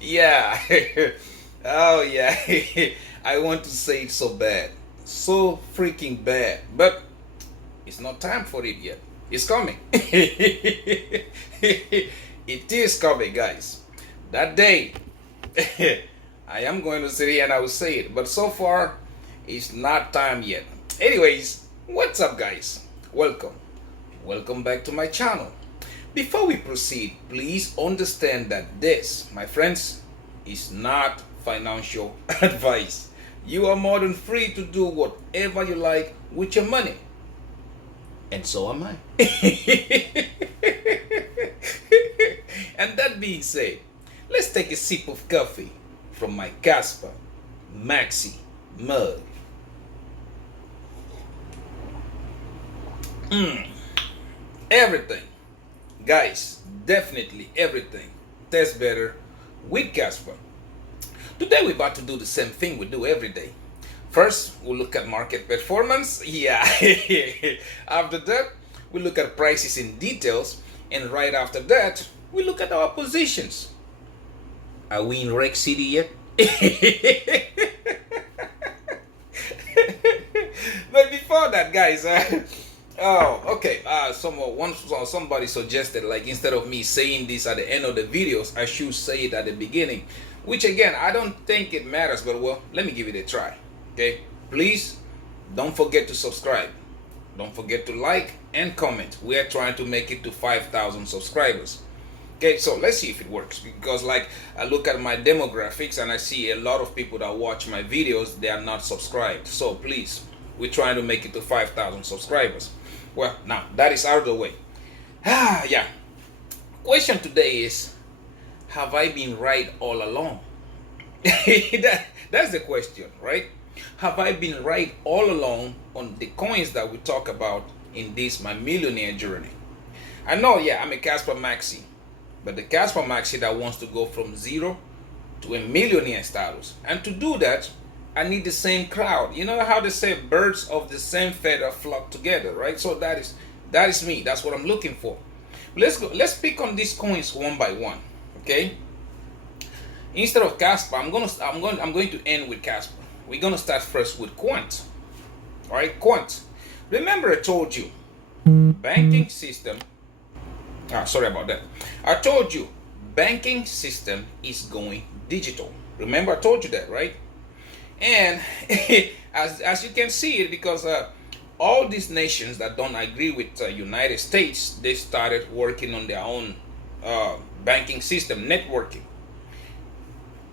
Yeah. Oh, yeah. I want to say it so bad. So freaking bad. But it's not time for it yet. It's coming. It is coming, guys. That day, I am going to sit here and I will say it. But so far, it's not time yet. Anyways, what's up, guys? Welcome. Welcome back to my channel. Before we proceed, please understand that this, my friends, is not financial advice. You are more than free to do whatever you like with your money. And so am I. And that being said, let's take a sip of coffee from my Casper Maxi mug. Everything, guys, definitely everything tastes better with Casper. Today we're about to do the same thing we do every day. First, we'll look at market performance. Yeah. After that, we look at prices in details. And right after that, we look at our positions. Are we in Rec City yet? But before that, guys, okay. Somebody suggested, like, instead of me saying this at the end of the videos, I should say it at the beginning. Which again, I don't think it matters, but well, let me give it a try. Okay, please don't forget to subscribe. Don't forget to like and comment. We are trying to make it to 5,000 subscribers. Okay, so let's see if it works, because like I look at my demographics and I see a lot of people that watch my videos, they are not subscribed. So please, we're trying to make it to 5,000 subscribers. Well, now that is out of the way. Yeah. Question today is, have I been right all along? That's the question, right? Have I been right all along on the coins that we talk about in this my millionaire journey? I know, yeah, I'm a Casper Maxi, but the Casper Maxi that wants to go from zero to a millionaire status. And to do that, I need the same crowd. You know how they say birds of the same feather flock together, right? So that is me. That's what I'm looking for. Let's go. Let's pick on these coins one by one. Okay. Instead of Casper, I'm going to end with Casper. We're gonna start first with Quant. All right, Quant. Remember, I told you, banking system. Sorry about that. I told you, banking system is going digital. Remember, I told you that, right? And as you can see it, because all these nations that don't agree with United States, they started working on their own banking system, networking.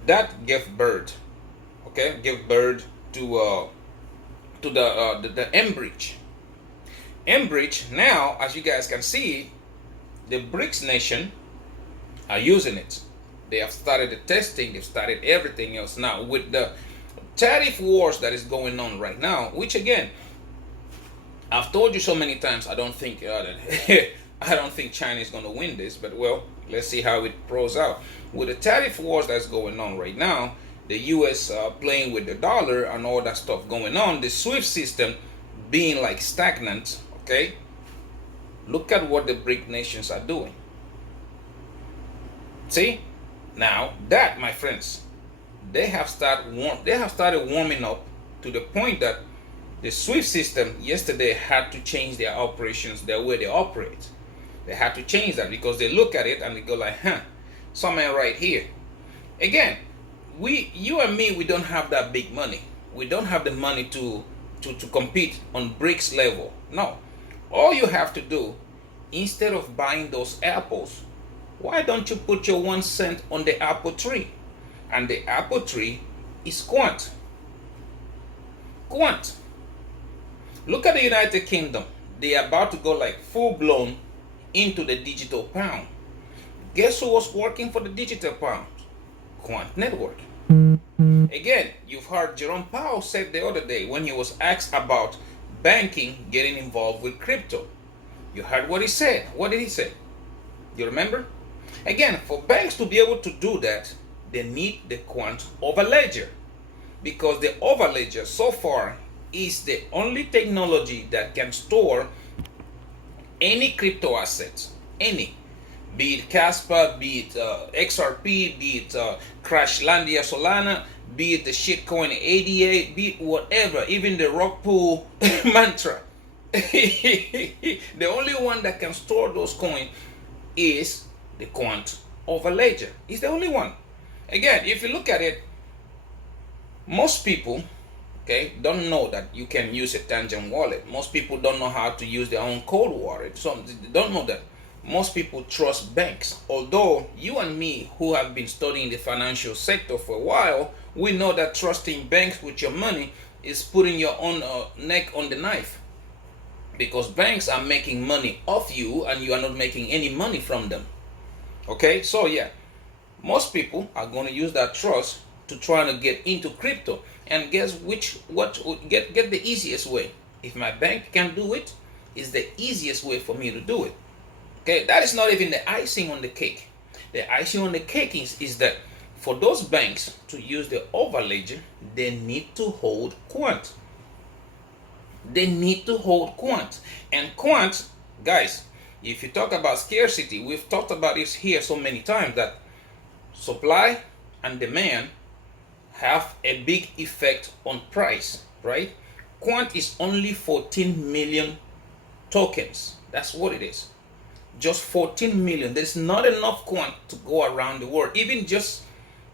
That gave birth, give birth to the M-Bridge. M-Bridge now, as you guys can see, the BRICS nation are using it. They have started the testing. They've started everything else now with the tariff wars that is going on right now. Which again, I've told you so many times. I don't think I don't think China is going to win this. But well, let's see how it pros out. With the tariff wars that's going on right now, the U.S. Playing with the dollar and all that stuff going on, the SWIFT system being like stagnant, okay? Look at what the BRIC nations are doing. See? Now, that, my friends, they have started warming up to the point that the SWIFT system yesterday had to change their operations, their way they operate. They had to change that because they look at it and they go like, something right here. Again, you and me, we don't have that big money. We don't have the money to compete on BRICS level. No. All you have to do, instead of buying those apples, why don't you put your 1 cent on the apple tree? And the apple tree is Quant. Quant. Look at the United Kingdom. They are about to go like full blown into the digital pound. Guess who was working for the digital pound? Quant Network. Again, you've heard Jerome Powell said the other day when he was asked about banking getting involved with crypto. You heard what he said. What did he say? You remember? Again, for banks to be able to do that, they need the Quant overledger, because the overledger so far is the only technology that can store any crypto assets, any. be it Kaspa, be it XRP, be it Crashlandia Solana, be it the shitcoin ADA, be it whatever, even the rock pool mantra. The only one that can store those coins is the Quant overledger. It's the only one. Again, if you look at it, most people, okay, don't know that you can use a Tangent wallet. Most people don't know how to use their own cold wallet. So they don't know that. Most people trust banks. Although you and me, who have been studying the financial sector for a while, we know that trusting banks with your money is putting your own neck on the knife, because banks are making money off you and you are not making any money from them. Okay, so yeah, most people are going to use that trust to try to get into crypto. And guess what get the easiest way. If my bank can do it, it's the easiest way for me to do it. Okay, that is not even the icing on the cake. The icing on the cake is that for those banks to use the overledger, they need to hold Quant. They need to hold Quant. And Quant, guys, if you talk about scarcity, we've talked about this here so many times, that supply and demand have a big effect on price, right? Quant is only 14 million tokens. That's what it is. Just 14 million. There's not enough Quant to go around the world. Even just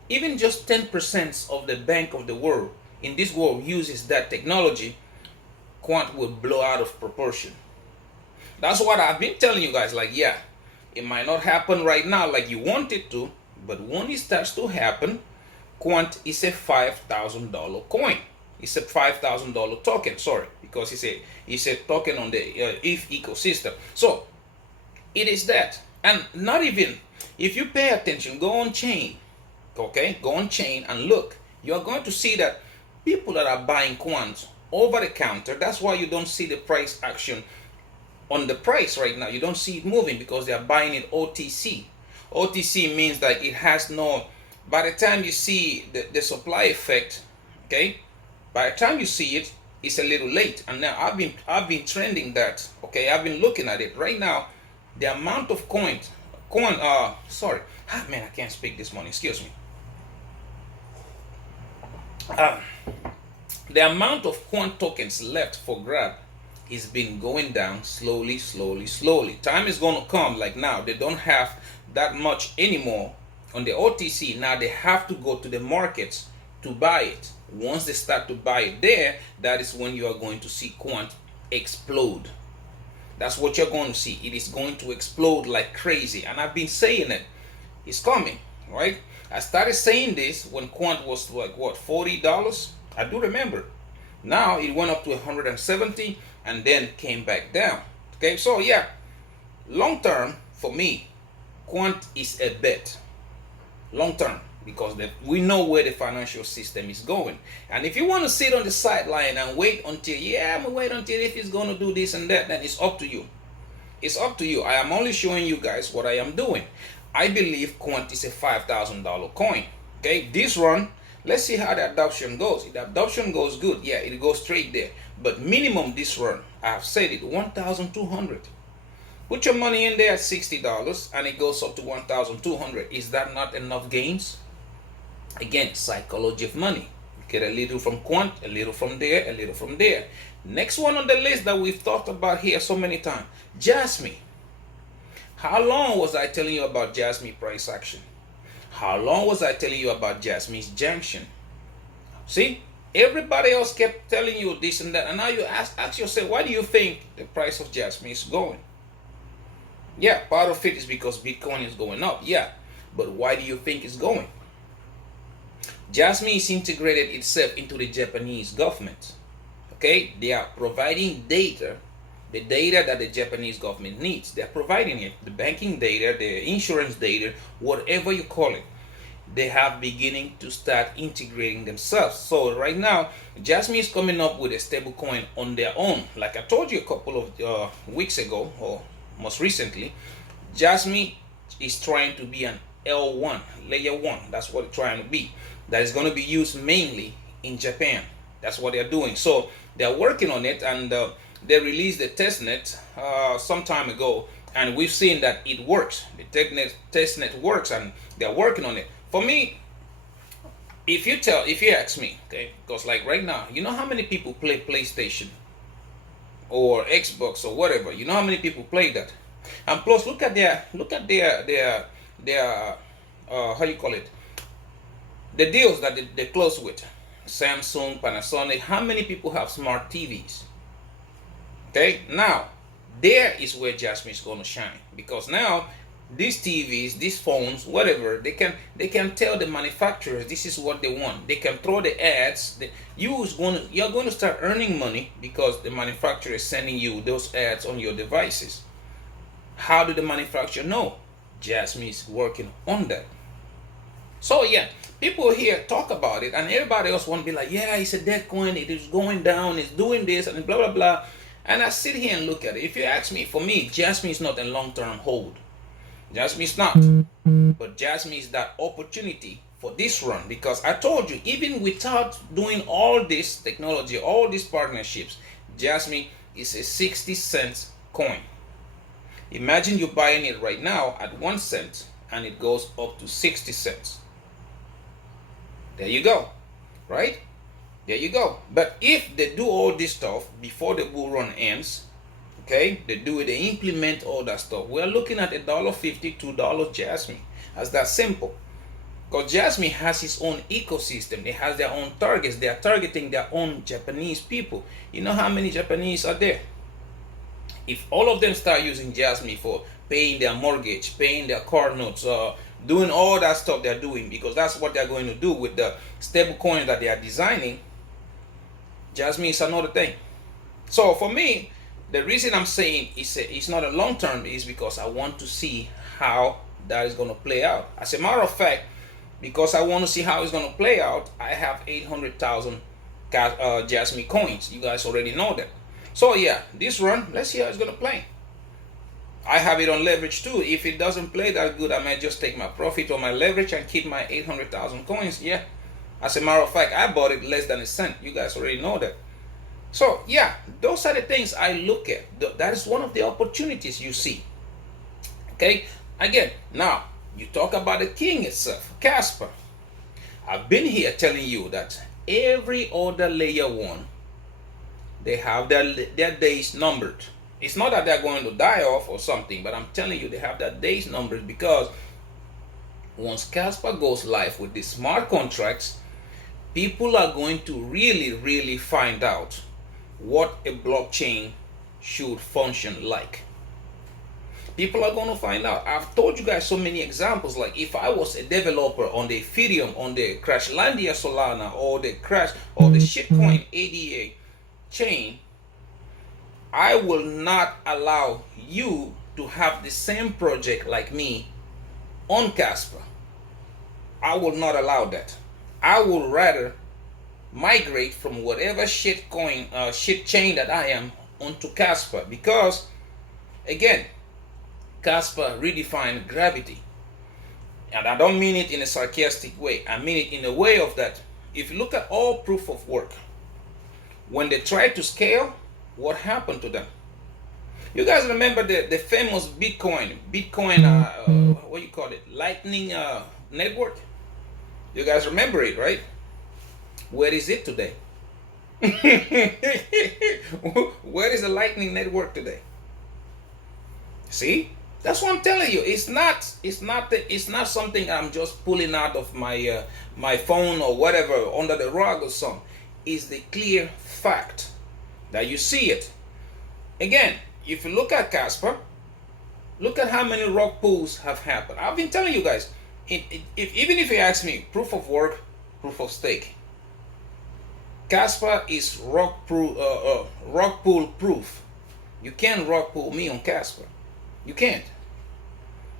10% of the bank of the world in this world uses that technology, Quant will blow out of proportion. That's what I've been telling you guys. Like, yeah, it might not happen right now like you want it to, but when it starts to happen, Quant is a $5,000 coin. It's a $5,000 token. Sorry, because it's a token on the ETH ecosystem. So it is that. And not even, if you pay attention, go on chain. Okay, go on chain and look. You are going to see that people that are buying Quant over the counter, that's why you don't see the price action on the price right now. You don't see it moving because they are buying it OTC. OTC means that it has no, by the time you see the supply effect, okay, by the time you see it, it's a little late. And now I've been trending that. Okay, I've been looking at it right now. The amount of man, I can't speak this morning, excuse me. The amount of Quant tokens left for grab is been going down slowly. Time is going to come, like now they don't have that much anymore on the OTC. Now they have to go to the markets to buy it. Once they start to buy it there, that is when you are going to see Quant explode. That's what you're going to see. It is going to explode like crazy. And I've been saying it. It's coming, right? I started saying this when Quant was like, what, $40? I do remember. Now it went up to 170 and then came back down. Okay, so yeah, long term for me, Quant is a bet. Long term, because we know where the financial system is going. And if you want to sit on the sideline and wait until, I'm gonna wait until if it's going to do this and that, then it's up to you. It's up to you. I am only showing you guys what I am doing. I believe Quant is a $5,000 coin. Okay, this run, let's see how the adoption goes. If the adoption goes good, yeah, it goes straight there. But minimum this run, I have said it, 1,200. Put your money in there at $60 and it goes up to 1,200. Is that not enough gains? Again, psychology of money. Get a little from Quant, a little from there, a little from there. Next one on the list that we've talked about here so many times, Jasmine. How long was I telling you about Jasmine price action? How long was I telling you about Jasmine's junction? See, everybody else kept telling you this and that, and now you ask yourself, why do you think the price of Jasmine is going? Yeah, part of it is because Bitcoin is going up, yeah, but why do you think it's going? Jasmine is integrated itself into the Japanese government. Okay, they are providing data, the data that the Japanese government needs. They're providing it, the banking data, the insurance data, whatever you call it. They have beginning to start integrating themselves. So right now, Jasmine is coming up with a stable coin on their own. Like I told you a couple of weeks ago, or most recently, Jasmine is trying to be an L1, layer 1. That's what it's trying to be. That is going to be used mainly in Japan. That's what they're doing. So they're working on it, and they released the testnet some time ago. and we've seen that it works. The testnet works, and they're working on it. For me, if you ask me, okay, because like right now, you know how many people play PlayStation or Xbox or whatever? You know how many people play that? And plus, look at their how you call it, the deals that they close with Samsung, Panasonic. How many people have smart TVs? Okay, now there is where Jasmine is going to shine, because now these TVs, these phones, whatever, they can tell the manufacturers this is what they want. They can throw the ads. You're going to start earning money because the manufacturer is sending you those ads on your devices. How do the manufacturer know? Jasmine is working on that. So yeah, people here talk about it, and everybody else want to be like, yeah, it's a dead coin, it is going down, it's doing this, and blah blah blah. And I sit here and look at it. If you ask me, for me, Jasmine is not a long-term hold. Jasmine is not. But Jasmine is that opportunity for this run, because I told you, even without doing all this technology, all these partnerships, Jasmine is a 60 cents coin. Imagine you buying it right now at 1 cent and it goes up to 60 cents. There you go, right? There you go. But if they do all this stuff before the bull run ends, okay, they do it, they implement all that stuff, we're looking at $1.50, $2 Jasmine. That's that simple. Because Jasmine has its own ecosystem. It has their own targets. They are targeting their own Japanese people. You know how many Japanese are there? If all of them start using Jasmine for paying their mortgage, paying their car notes, doing all that stuff they're doing, because that's what they're going to do with the stable coin that they are designing, Jasmine is another thing. So for me, the reason I'm saying it's not a long term is because I want to see how that is going to play out. As a matter of fact, because I want to see how it's going to play out, I have 800,000 Jasmine coins. You guys already know that. So yeah, this run, let's see how it's going to play. I have it on leverage too. If it doesn't play that good, I might just take my profit on my leverage and keep my 800,000 coins. Yeah. As a matter of fact, I bought it less than a cent. You guys already know that. So yeah, those are the things I look at. That is one of the opportunities you see. Okay. Again, now you talk about the king itself, Casper. I've been here telling you that every other layer one, they have their days numbered. It's not that they're going to die off or something, but I'm telling you, they have their days numbered, because once Casper goes live with these smart contracts, people are going to really find out what a blockchain should function like. People are going to find out. I've told you guys so many examples. Like if I was a developer on the Ethereum, on the Crashlandia Solana, or the Crash, or the shitcoin ADA chain, I will not allow you to have the same project like me on Casper. I will not allow that. I will rather migrate from whatever shit chain that I am onto Casper, because again, Casper redefined gravity. And I don't mean it in a sarcastic way. I mean it in a way of that. If you look at all proof of work, when they tried to scale, what happened to them? You guys remember the famous Bitcoin, what you call it, Lightning network? You guys remember it, right? Where is it today? Where is the Lightning network today? See, that's what I'm telling you. It's not something I'm just pulling out of my my phone or whatever under the rug or something. It's the clear fact that you see it. Again, if you look at Casper, look at how many rock pools have happened. I've been telling you guys, even if you ask me, proof of work, proof of stake, Casper is rock pool proof. You can't rock pool me on Casper. You can't.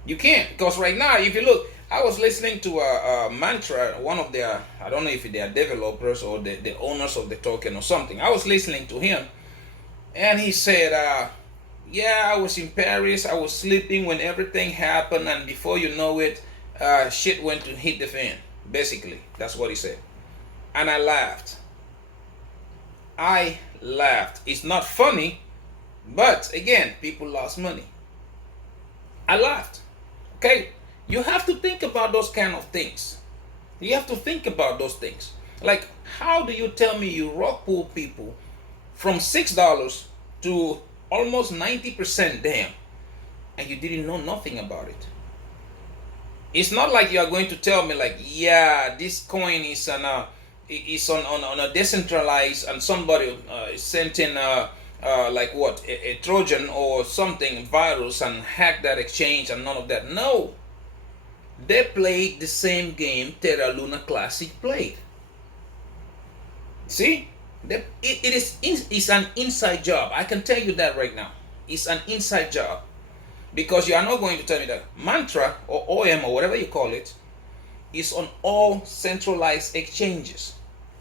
You can't, because right now, if you look, I was listening to a Mantra, one of their, I don't know if they are developers or the owners of the token or something. I was listening to him, and he said, yeah, I was in Paris, I was sleeping when everything happened, and before you know it, shit went to hit the fan. Basically, that's what he said. And I laughed. It's not funny, but again, people lost money. I laughed. Okay, you have to think about those kind of things. You have to think about those things. Like, how do you tell me you rock pool people from $6 to almost 90% down, and you didn't know nothing about it? It's not like you are going to tell me like, yeah, this coin is on a decentralized, and somebody sent in like what, a Trojan or something virus and hacked that exchange and none of that. No, they played the same game Terra Luna Classic played. See, it's an inside job. I can tell you that right now. It's an inside job, because you are not going to tell me that mantra or OM or whatever you call it is on all centralized exchanges.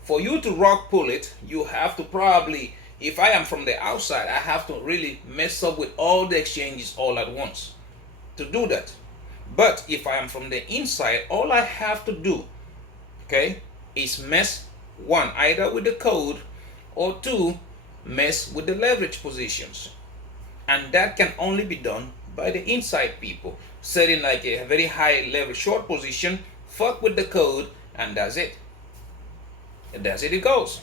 For you to rock pull it, you have to probably, if I am from the outside, I have to really mess up with all the exchanges all at once to do that. But if I am from the inside, all I have to do, okay, is mess, one, either with the code, or two, mess with the leverage positions. And that can only be done by the inside people, setting like a very high leverage short position, fuck with the code, and that's it. And that's it goes.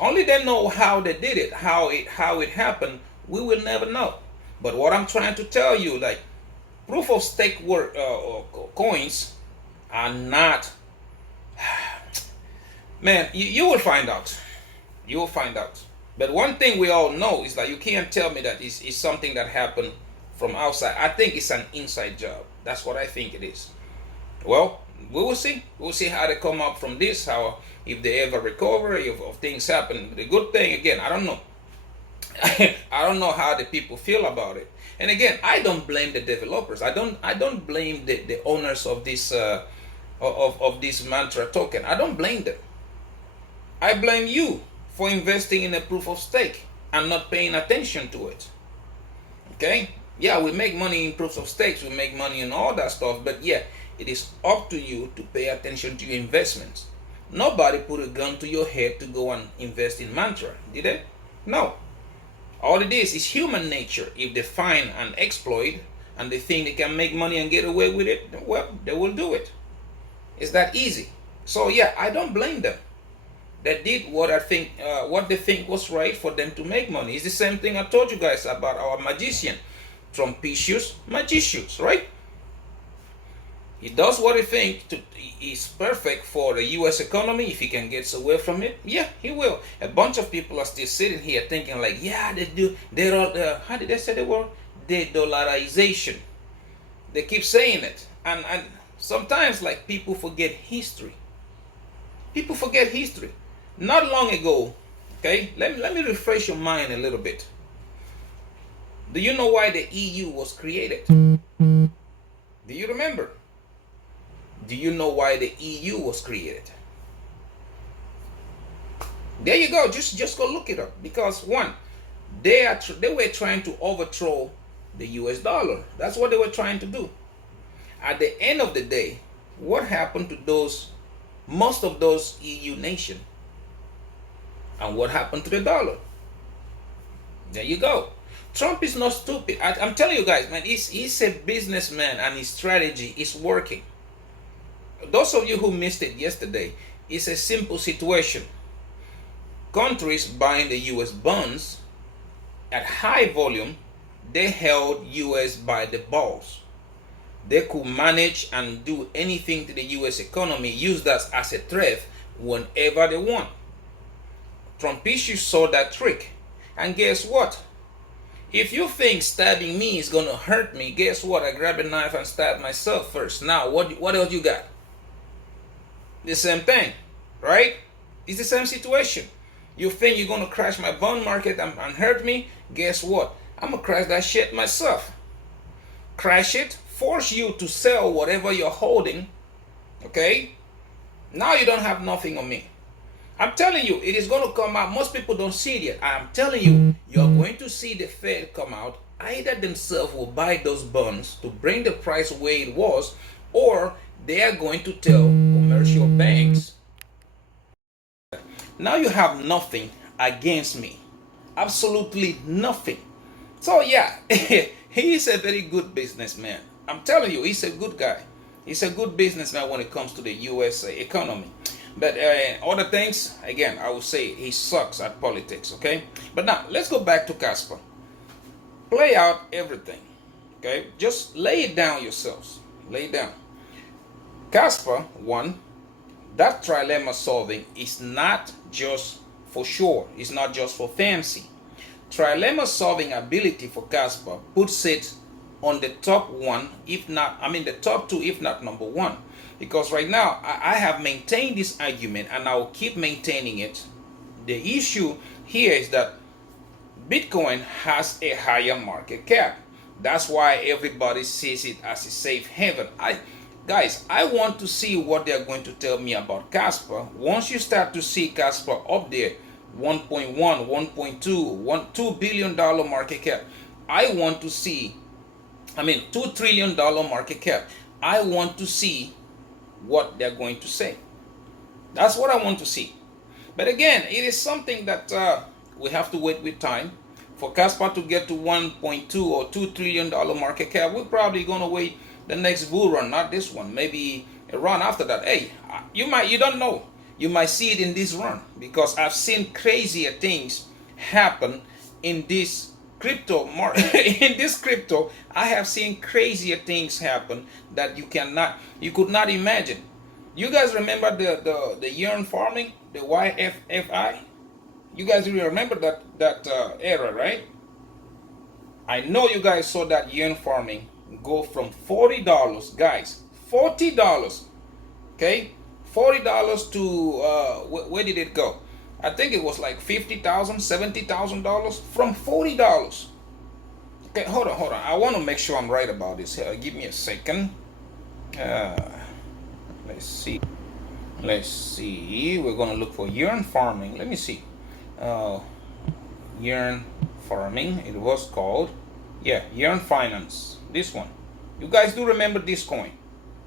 Only they know how they did it, how it happened. We will never know. But what I'm trying to tell you, like, proof of stake coins are not. Man, you will find out. You will find out. But one thing we all know is that you can't tell me that it's something that happened from outside. I think it's an inside job. That's what I think it is. Well, we will see. We'll see how they come up from this, how, if they ever recover, if things happen. The good thing, again, I don't know. I don't know how the people feel about it. And again, I don't blame the developers. I don't blame the owners of this of this mantra token. I don't blame them. I blame you for investing in a proof of stake and not paying attention to it. Okay? Yeah, we make money in proofs of stakes, we make money in all that stuff, but yeah, it is up to you to pay attention to your investments. Nobody put a gun to your head to go and invest in mantra, did they? No. All it is human nature. If they find an exploit and they think they can make money and get away with it, well, they will do it. It's that easy. So yeah, I don't blame them. They did what what they think was right for them to make money. It's the same thing I told you guys about our magician, Trumpicius Magicius, right? He does what he thinks is perfect for the U.S. economy. If he can get away from it, yeah, he will. A bunch of people are still sitting here thinking like, yeah, they do. They're all, how did they say the word? De-dollarization. They keep saying it, and sometimes like people forget history. People forget history. Not long ago, okay, let me refresh your mind a little bit. Do you know why the EU was created? Do you remember? Do you know why the EU was created? There you go. Just go look it up. Because one, they were trying to overthrow the US dollar. That's what they were trying to do. At the end of the day, what happened to most of those EU nations? And what happened to the dollar? There you go. Trump is not stupid. I'm telling you guys, man, he's a businessman and his strategy is working. Those of you who missed it yesterday, it's a simple situation. Countries buying the US bonds at high volume, they held US by the balls. They could manage and do anything to the US economy, use that as a threat whenever they want. Trumpicius saw that trick. And guess what? If you think stabbing me is gonna hurt me, guess what? I grab a knife and stab myself first. Now, what else you got? The same thing, right? It's the same situation. You think you're gonna crash my bond market and hurt me? Guess what? I'm gonna crash that shit myself. Crash it, force you to sell whatever you're holding, okay? Now you don't have nothing on me. I'm telling you, it is going to come out. Most people don't see it yet. I'm telling you, you're going to see the Fed come out. Either themselves will buy those bonds to bring the price where it was, or they are going to tell commercial banks, now you have nothing against me. Absolutely nothing. So yeah, he is a very good businessman. I'm telling you, he's a good guy. He's a good businessman when it comes to the U.S. economy. But other things, again, I would say he sucks at politics. Okay. But now let's go back to Casper. Play out everything. Okay. Just lay it down yourselves. Lay it down. Casper, one, that trilemma solving is not just for sure. It's not just for fancy. Trilemma solving ability for Casper puts it on the top one, if not, I mean the top two, if not number one. Because right now, I have maintained this argument and I will keep maintaining it. The issue here is that Bitcoin has a higher market cap. That's why everybody sees it as a safe haven. Guys, I want to see what they're going to tell me about Casper. Once you start to see Casper up there, 1.1, 1.2, $2 billion market cap. I want to see, $2 trillion market cap. I want to see what they're going to say. That's what I want to see. But again, it is something that we have to wait with time. For Casper to get to 1.2 or $2 trillion market cap, we're probably going to wait the next bull run, not this one. Maybe a run after that. Hey, you don't know. You might see it in this run because I've seen crazier things happen in this crypto market. In this crypto, I have seen crazier things happen that you could not imagine. You guys remember the yearn farming, the YFFI? You guys really remember that era, right? I know you guys saw that yearn farming go from $40, guys, $40, okay, $40 to where did it go? I think it was like $50,000, $70,000 from $40. Okay, hold on. I want to make sure I'm right about this. Give me a second. Let's see. We're gonna look for yearn farming. Let me see. Yearn farming. It was called, yeah, yearn finance. This one. You guys do remember this coin?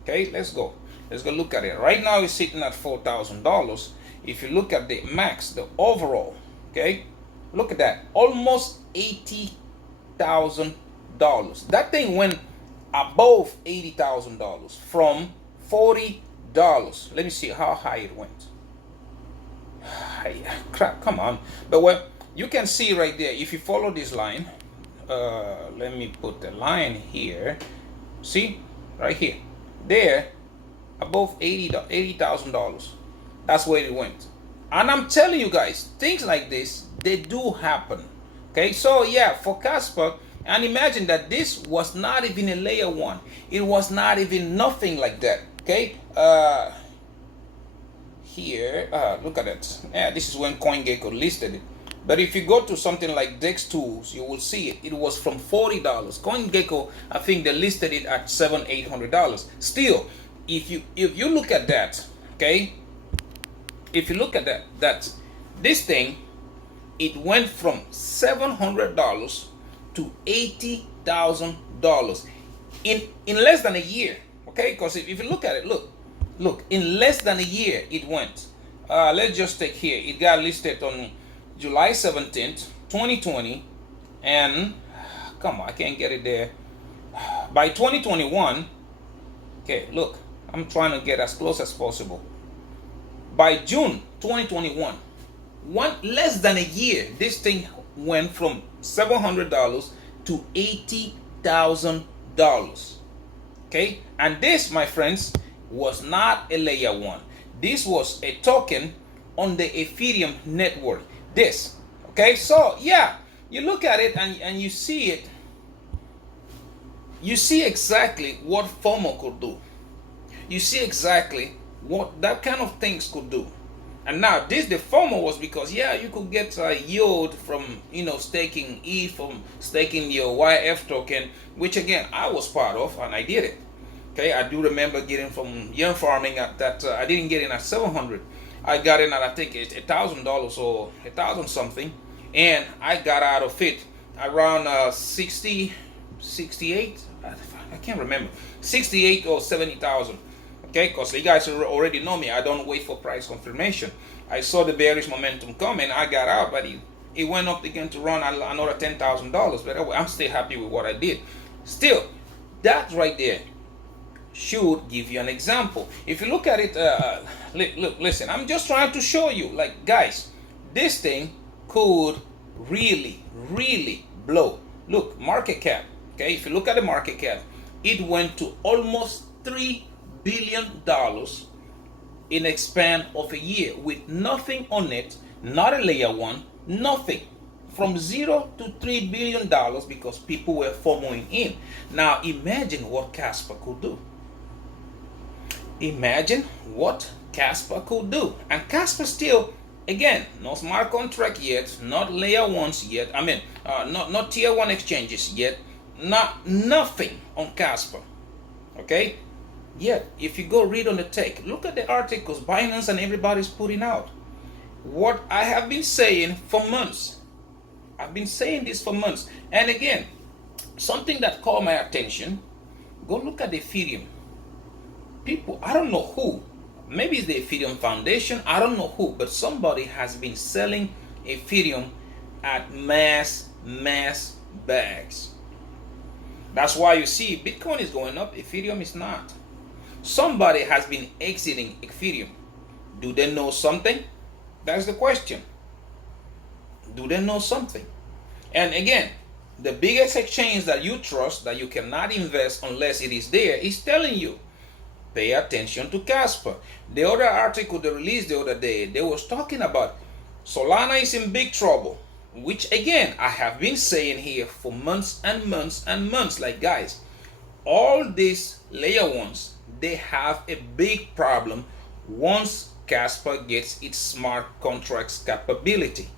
Okay, let's go. Let's go look at it. Right now it's sitting at $4,000. If you look at the max, the overall, okay, look at that, almost $80,000. That thing went above $80,000 from $40. Let me see how high it went. Crap, come on. But well, you can see right there, if you follow this line, let me put the line here. See, right here, there, above $80,000. That's where it went. And I'm telling you guys, things like this, they do happen. Okay, so yeah, for Casper, and imagine that this was not even a layer one. It was not even nothing like that. Okay, here, look at it. Yeah, this is when CoinGecko listed it. But if you go to something like Dex Tools, you will see it. It was from $40. CoinGecko, I think they listed it at $700-800. Still, if you look at that, okay, if you look at that this thing, it went from $700 to $80,000 in less than a year. Okay, because if you look at it, look, in less than a year it went. Let's just take here. It got listed on July 17th, 2020, and come on, I can't get it there. By 2021, okay, look, I'm trying to get as close as possible. By June 2021, less than a year, this thing went from $700 to $80,000. Okay, and this, my friends, was not a layer one. This was a token on the Ethereum network. This, okay, so yeah, you look at it and you see it. You see exactly what FOMO could do. You see exactly what that kind of things could do. And now the FOMO was because, yeah, you could get a yield from, staking ETH, from staking your YF token, which again I was part of and I did it. Okay, I do remember getting from yearn farming at that. I didn't get in at 700. I got in at, I think it's $1,000 or 1,000 something, and I got out of it around 68. I can't remember, 68 or 70,000. Okay, because you guys already know me. I don't wait for price confirmation. I saw the bearish momentum coming. I got out, buddy. it went up again to run another $10,000. But anyway, I'm still happy with what I did. Still, that right there should give you an example. If you look at it, look, listen, I'm just trying to show you, like, guys, this thing could really, really blow. Look, market cap. Okay, if you look at the market cap, it went to almost $3 billion in a span of a year with nothing on it, not a layer one, nothing. From $0 to $3 billion because people were FOMOing in. Now imagine what Casper could do. Imagine what Casper could do. And Casper still, again, no smart contract yet, not layer ones yet. I mean, not tier one exchanges yet. Nothing on Casper. Okay? Yet, if you go read on the tech, look at the articles Binance and everybody's putting out. What I have been saying for months. I've been saying this for months. And again, something that caught my attention, go look at the Ethereum. People, I don't know who, maybe it's the Ethereum Foundation, I don't know who, but somebody has been selling Ethereum at mass bags. That's why you see Bitcoin is going up, Ethereum is not. Somebody has been exiting Ethereum. Do they know something? That's the question. Do they know something? And again, the biggest exchange that you trust, that you cannot invest unless it is there, is telling you, pay attention to Casper. The other article they released the other day, they was talking about Solana is in big trouble, which again, I have been saying here for months and months and months. Like, guys, all these layer ones, they have a big problem once Casper gets its smart contracts capability.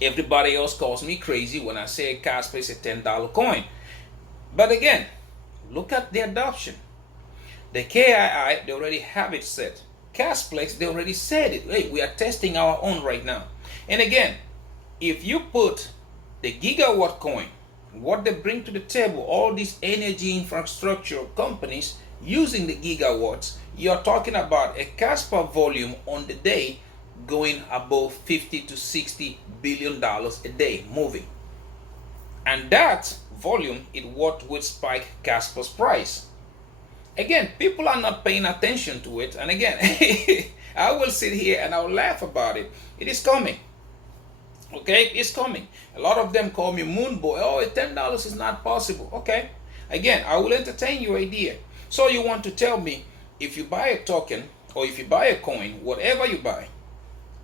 Everybody else calls me crazy when I say Casper is a $10 coin. But again, look at the adoption. The KII, they already have it set. Casplex, they already said it. Hey, we are testing our own right now. And again, if you put the gigawatt coin, what they bring to the table, all these energy infrastructure companies using the gigawatts, you're talking about a Casper volume on the day going above 50 to 60 billion dollars a day moving. And that volume is what would spike Casper's price. Again, people are not paying attention to it. And again, I will sit here and I will laugh about it. It is coming. Okay, it's coming. A lot of them call me moon boy. Oh, $10 is not possible. Okay, again, I will entertain your idea. So you want to tell me, if you buy a token or if you buy a coin, whatever you buy,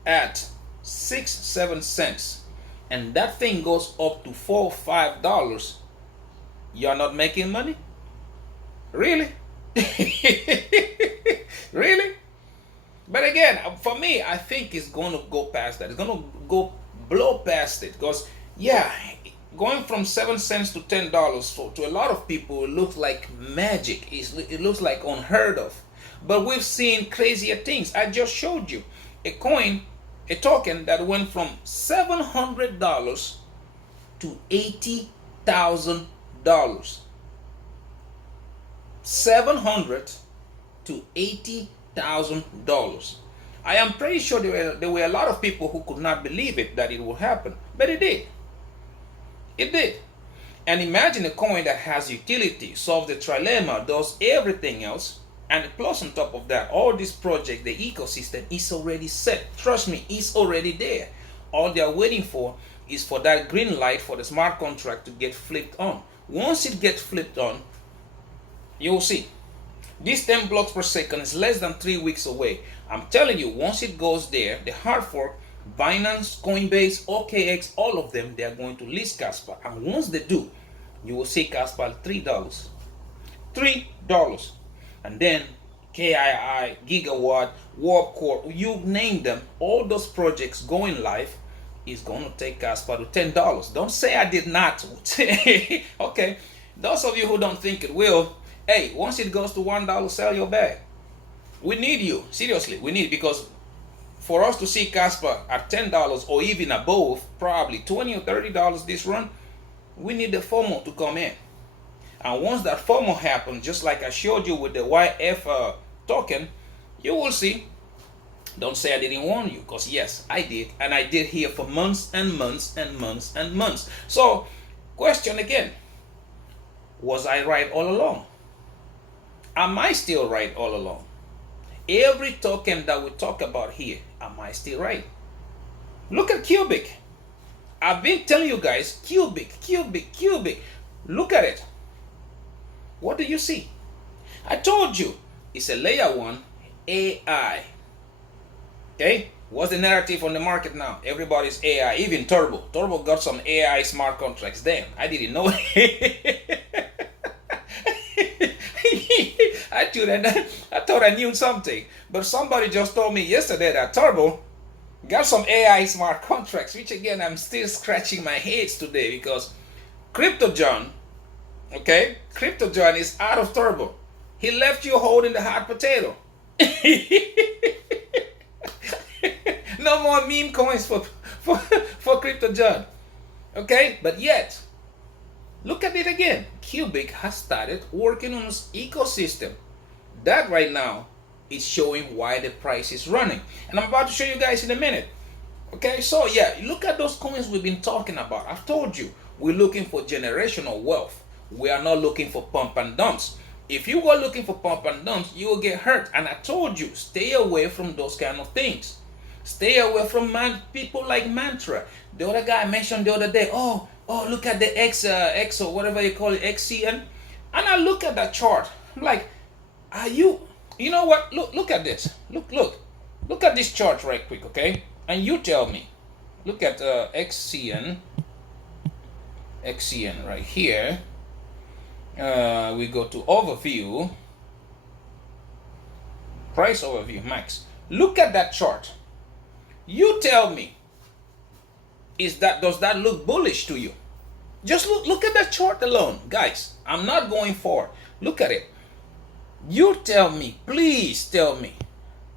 at 6-7 cents, and that thing goes up to $4 or $5, you're not making money? Really? Really? But again, for me, I think it's going to go past that. It's going to go blow past it, because yeah, going from 7 cents to $10 to a lot of people, it looks like magic. It looks like unheard of. But we've seen crazier things. I just showed you a coin, a token that went from $700 to $80,000. $700 to $80,000. I am pretty sure there were a lot of people who could not believe it, that it would happen, but it did. It did. And imagine a coin that has utility, solves the trilemma, does everything else, and plus on top of that, all this project, the ecosystem is already set. Trust me, it's already there. All they are waiting for is for that green light for the smart contract to get flipped on. Once it gets flipped on, you will see. This 10 blocks per second is less than 3 weeks away. I'm telling you, once it goes there, the hard fork, Binance, Coinbase, OKX, all of them, they are going to list Casper. And once they do, you will see Casper at $3. $3. And then KII, Gigawatt, Warp Core, you name them, all those projects going live is going to take Casper to $10. Don't say I did not. Okay, those of you who don't think it will, hey, once it goes to $1, sell your bag. We need you. Seriously, we need, because for us to see Casper at $10 or even above, probably $20 or $30 this run, we need the FOMO to come in. And once that FOMO happens, just like I showed you with the YF token, you will see Don't say I didn't warn you, because yes, I did. And I did here for months and months and months and months. So, question again. Was I right all along? Am I still right all along? Every token that we talk about here, am I still right? Look at Qubic. I've been telling you guys, Qubic. Look at it. What do you see? I told you, it's a layer 1 AI. Okay? What's the narrative on the market now? Everybody's AI, even Turbo. Turbo got some AI smart contracts. Damn, I didn't know it. I thought I knew something. But somebody just told me yesterday that Turbo got some AI smart contracts, which again, I'm still scratching my head today because Crypto John, okay? Crypto John is out of Turbo. He left you holding the hot potato. No more meme coins for Crypto John. Okay? But yet, look at it again. Qubic has started working on its ecosystem. That right now is showing why the price is running. And I'm about to show you guys in a minute. Okay, so yeah, look at those coins we've been talking about. I've told you, we're looking for generational wealth. We are not looking for pump and dumps. If you go looking for pump and dumps, you will get hurt. And I told you, stay away from those kind of things. Stay away from people like Mantra. The other guy I mentioned the other day, oh, look at the X or whatever you call it, XCN. And I look at that chart. I'm like, are you know what? Look at this. Look at this chart right quick, okay? And you tell me. Look at XCN right here. We go to overview. Price overview, max. Look at that chart. You tell me, does that look bullish to you? Just look at that chart alone, guys. I'm not going for. Look at it. You tell me, please tell me,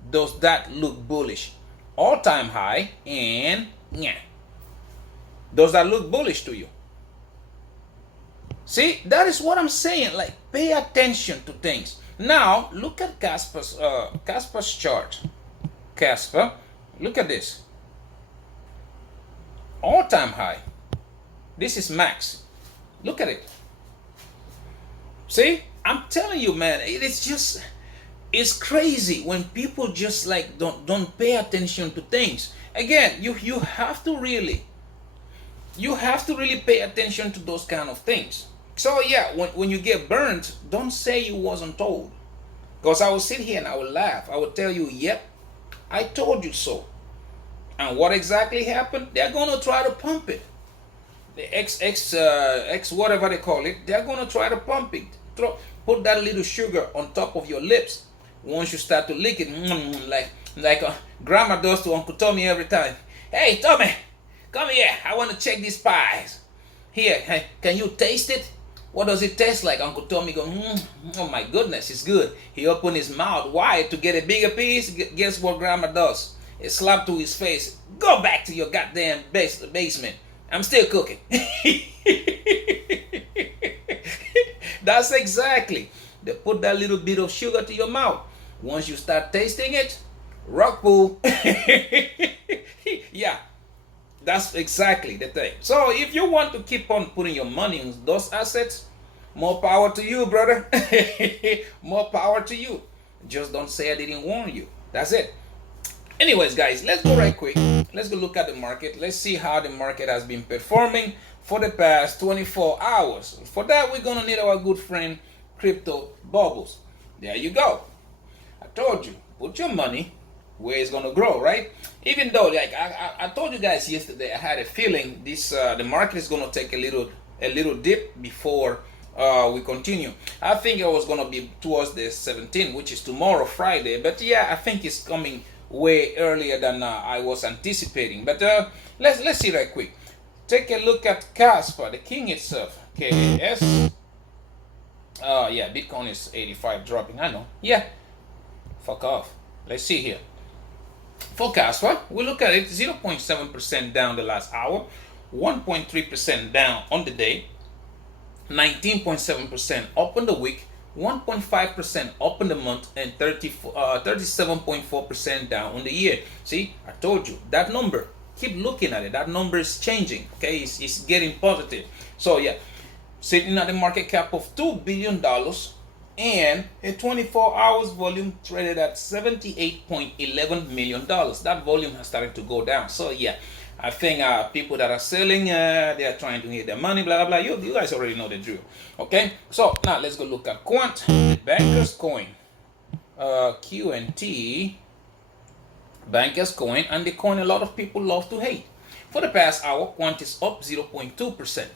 does that look bullish? All-time high and yeah. Does that look bullish to you? See, that is what I'm saying. Like, pay attention to things. Now, look at Casper's chart. Casper, look at this. All-time high. This is max. Look at it. See, I'm telling you, man, it's crazy when people just like don't pay attention to things. Again, you have to really pay attention to those kind of things. So yeah, when you get burnt, don't say you wasn't told. Because I will sit here and I will laugh. I will tell you, yep, I told you so. And what exactly happened? They're gonna try to pump it. The X whatever they call it, they're gonna try to pump it. Put that little sugar on top of your lips. Once you start to lick it, like grandma does to Uncle Tommy every time. Hey Tommy, come here. I want to check these pies. Here, hey, can you taste it? What does it taste like? Uncle Tommy go, oh my goodness, it's good. He opened his mouth wide to get a bigger piece. Guess what grandma does? It slapped to his face. Go back to your goddamn basement. I'm still cooking. That's exactly. They put that little bit of sugar to your mouth. Once you start tasting it, rock pool. Yeah, that's exactly the thing. So if you want to keep on putting your money in those assets, more power to you, brother. More power to you. Just don't say I didn't warn you. That's it. Anyways, guys, let's go right quick. Let's go look at the market. Let's see how the market has been performing for the past 24 hours. For that, we're gonna need our good friend Crypto Bubbles. There you go. I told you, put your money where it's gonna grow, right? Even though, like I told you guys yesterday, I had a feeling this the market is gonna take a little dip before we continue. I think it was gonna be towards the 17th, which is tomorrow, Friday. But yeah, I think it's coming way earlier than I was anticipating. But let's see right quick. Take a look at Casper, the king itself. KAS. Yeah, Bitcoin is 85 dropping. I know. Yeah. Fuck off. Let's see here. For Casper, we look at it 0.7% down the last hour, 1.3% down on the day, 19.7% up on the week, 1.5% up in the month, and 37.4% down on the year. See, I told you that number. Keep looking at it. That number is changing. Okay, it's getting positive. So yeah, sitting at the market cap of $2 billion and a 24 hours volume traded at $78.11 million. That volume has started to go down. So yeah, I think people that are selling, they are trying to get their money, blah, blah, blah. You guys already know the drill. Okay, so now let's go look at Quant, the banker's coin. QNT, banker's coin, and the coin a lot of people love to hate. For the past hour, Quant is up 0.2%,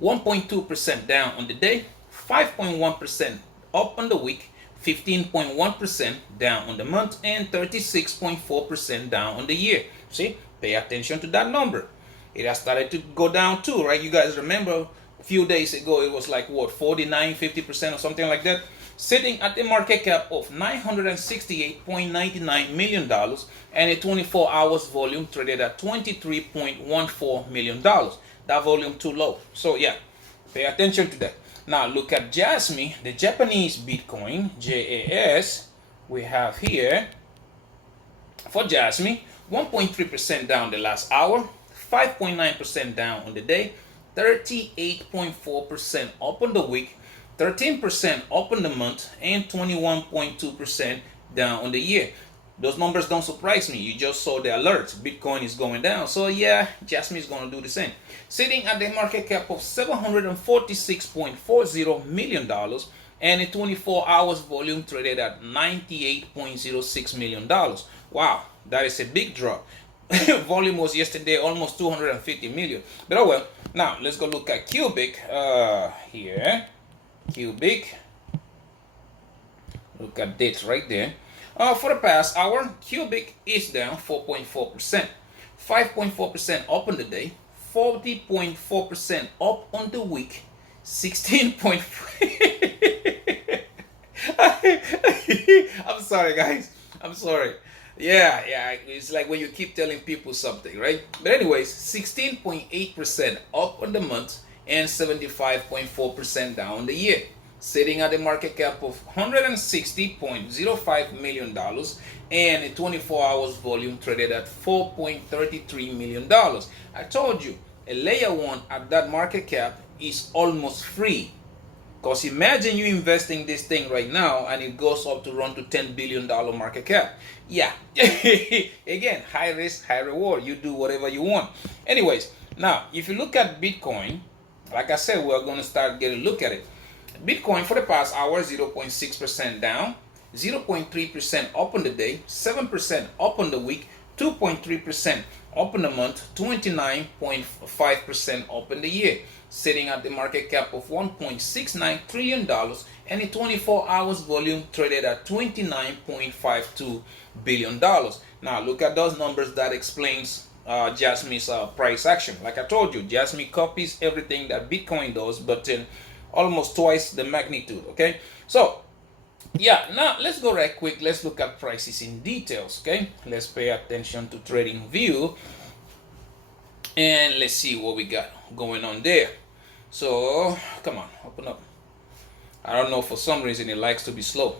1.2% down on the day, 5.1% up on the week, 15.1% down on the month, and 36.4% down on the year. See, pay attention to that number. It has started to go down too, right? You guys remember a few days ago it was like what, 49, 50% or something like that, sitting at a market cap of $968.99 million and a 24 hours volume traded at $23.14 million. That volume too low. So yeah, pay attention to that. Now look at Jasmine, the Japanese Bitcoin, JAS. We have here for Jasmine 1.3% down the last hour, 5.9% down on the day, 38.4% up on the week, 13% up on the month, and 21.2% down on the year. Those numbers don't surprise me. You just saw the alerts. Bitcoin is going down. So yeah, Jasmine is going to do the same. Sitting at the market cap of $746.40 million and a 24 hours volume traded at $98.06 million. Wow, that is a big drop. Volume was yesterday almost 250 million. But oh well. Now let's go look at Qubic here. Qubic. Look at this right there. For the past hour, Qubic is down 4.4%, 5.4% up on the day, 40.4% up on the week, 16. I'm sorry, guys. I'm sorry. Yeah, it's like when you keep telling people something, right? But anyways, 16.8% up on the month and 75.4% down the year, sitting at a market cap of $160.05 million and a 24 hours volume traded at $4.33 million. I told you, a layer one at that market cap is almost free. Because imagine you investing this thing right now and it goes up to run to $10 billion market cap. Yeah, again, high risk, high reward. You do whatever you want. Anyways, now, if you look at Bitcoin, like I said, we're going to start getting a look at it. Bitcoin for the past hour, 0.6% down, 0.3% up on the day, 7% up on the week, 2.3% up in the month, 29.5% up in the year, sitting at the market cap of $1.69 trillion and a 24 hours volume traded at $29.52 billion. Now look at those numbers. That explains Jasmine's price action. Like I told you, Jasmine copies everything that Bitcoin does, but in almost twice the magnitude. Okay, so yeah, now let's go right quick. Let's look at prices in details. Okay, let's pay attention to trading view and let's see what we got going on there. So come on, open up. I don't know, for some reason it likes to be slow.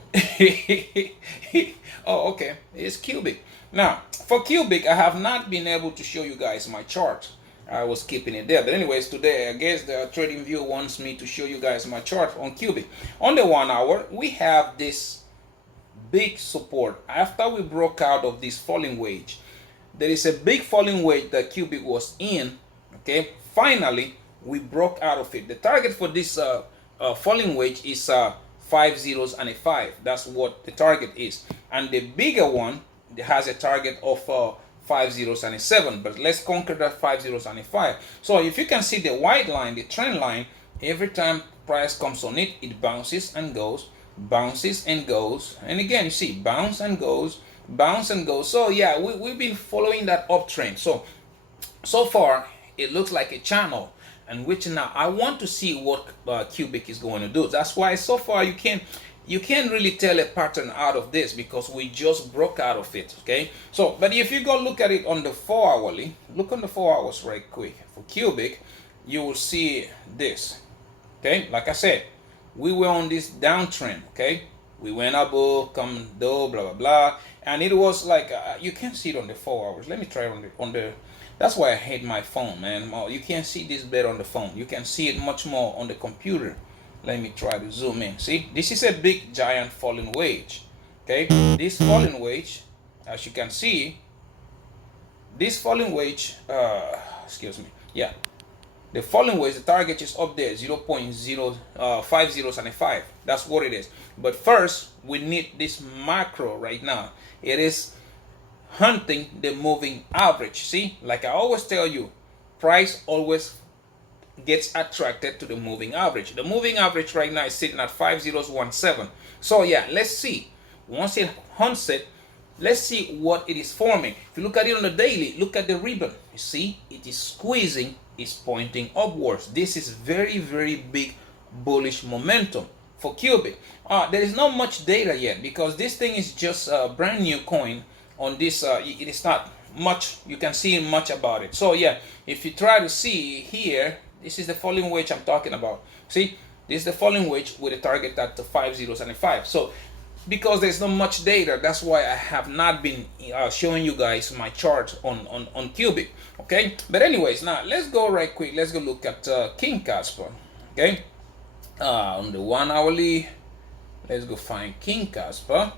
Oh, okay, it's Qubic. Now for Qubic, I have not been able to show you guys my chart. I was keeping it there, but anyways, today I guess the trading view wants me to show you guys my chart on Qubic. On the 1 hour, we have this big support after we broke out of this falling wedge. There is a big falling wedge that Qubic was in. Okay, finally we broke out of it. The target for this falling wedge is 5 zeros and a 5. That's what the target is, and the bigger one has a target of 5 zeros and a 7, but let's conquer that 5 zeros and a 5. So if you can see the white line, the trend line, every time price comes on it, it bounces and goes, bounces and goes, and again you see bounce and goes, bounce and goes. So yeah, we've been following that uptrend. So far it looks like a channel, and which now I want to see what Qubic is going to do. That's why so far you can't really tell a pattern out of this, because we just broke out of it. Okay, so but if you go look at it on the 4 hourly, look on the 4 hours right quick for Qubic, you will see this. Okay, like I said, we were on this downtrend. Okay, we went above, come down, blah blah blah, and it was like you can't see it on the 4 hours. Let me try on the. That's why I hate my phone, man. You can't see this better on the phone. You can see it much more on the computer. Let me try to zoom in. See, this is a big giant falling wedge. Okay, this falling wedge, as you can see, this falling wedge, excuse me, yeah, the falling wedge, the target is up there, 0.05075. That's what it is. But first, we need this macro right now. It is hunting the moving average. See, like I always tell you, price always gets attracted to the moving average. The moving average right now is sitting at 5017. So yeah, let's see. Once it hunts it, let's see what it is forming. If you look at it on the daily, look at the ribbon. You see, it is squeezing, it's pointing upwards. This is very, very big bullish momentum for Qubic. There is not much data yet because this thing is just a brand new coin on this. It is not much, you can see much about it. So yeah, if you try to see here, this is the falling wedge I'm talking about. See, this is the falling wedge with a target at 5075. So because there's not much data, that's why I have not been showing you guys my chart on Qubic. Okay, but anyways, now let's go right quick. Let's go look at King Casper. Okay, on the 1 hourly, let's go find King Casper,